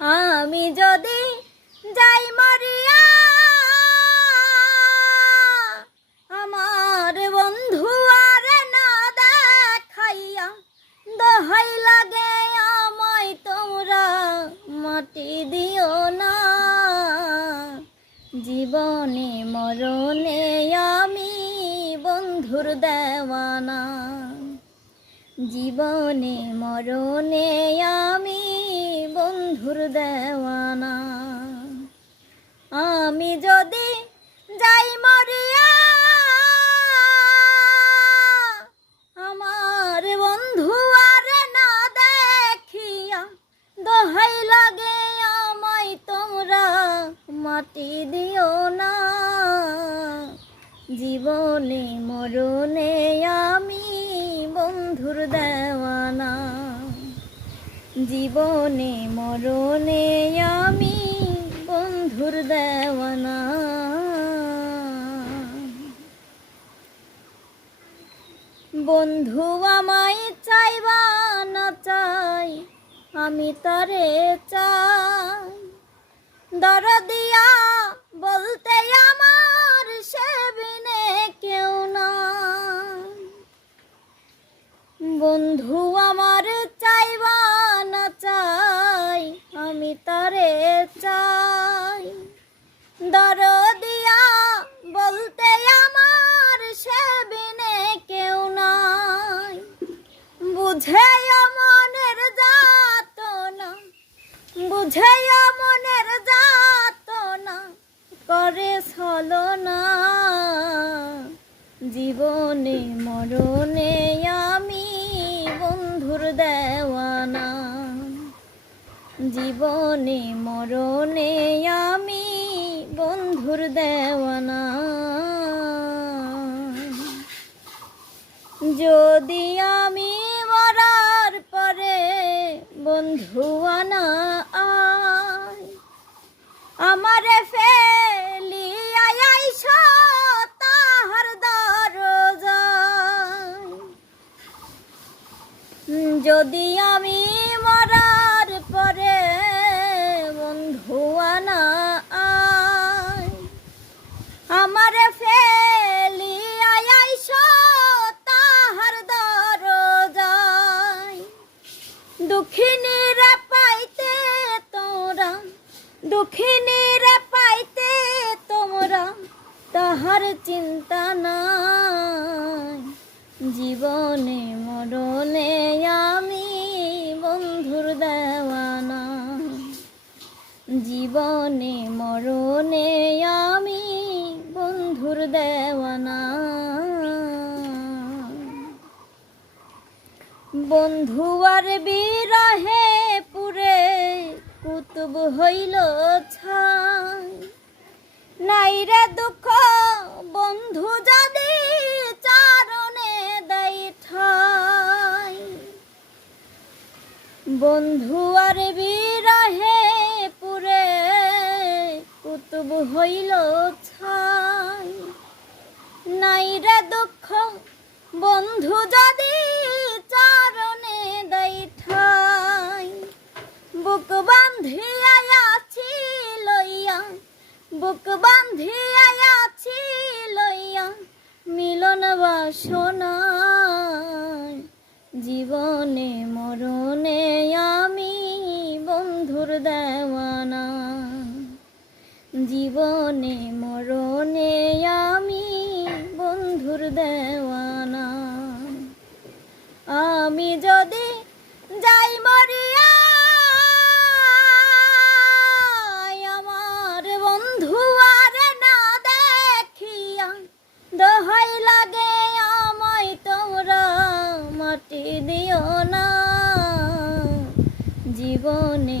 আমি যদি যাই মরিয়া, আমার বন্ধু আর না দেখাইয়া, দহাই লাগে আমায় তোমরা, মাটি দিও না। জীবনে মরণে আমি বন্ধুর দেওয়ানা। জীবনে মরণে বন্ধুর দেওয়ানা। আমি যদি যাই মরিয়া, আমার বন্ধু আর না দেখিয়া দোহাই লাগে আমায়, তোমরা মাটি দিও না। জীবনে মরণে আমি বন্ধুর দেওয়ানা। জীবনে মরণে আমি বন্ধুর দেওয়ানা। বন্ধু আমায় চাইবা না চাই, আমি তারে চাই। দরদিয়া বলতে আমার সেবিনে কেউ না বন্ধু দরদিয়া বলতে আমার সে বিনে কেউ নাই। বুঝে মনের যাত না বুঝে মনের যাত না করে ছলো না জীবনে মরণে আমি বন্ধুর দেওয়ানা। জীবনে মরণে বন্ধুর দেওয়ানা যদি আমি মরার পরে বন্ধু আনা আমারে ফেলি আইস তাহার দরজায়। যদি আমি তাহার চিন্তা নাই। জীবনে মরণে আমি বন্ধুর দেওয়ানা। জীবনে মরণে আমি বন্ধুর দেওয়ানা। বন্ধু আর বিরহে পুরে কুতুব হইল ছাই। বন্ধু আর বিরহে পুরে, কুতুব হইল ছাই। নাই রে দুঃখ, বন্ধু যদি চারণে দেয় ঠাই। বুক বান্ধিয়া আছি লইয়া, বুক বান্ধিয়া আছি লইয়া, মিলন বাসনায় জীবনে জীবনে মরণে আমি বন্ধুর দেওয়ানা। আমি যদি যাই মরিয়া, আমার বন্ধু আর না দেখিয়া দহাই লাগে আমায়, তোমরা মাটি দিও না। জীবনে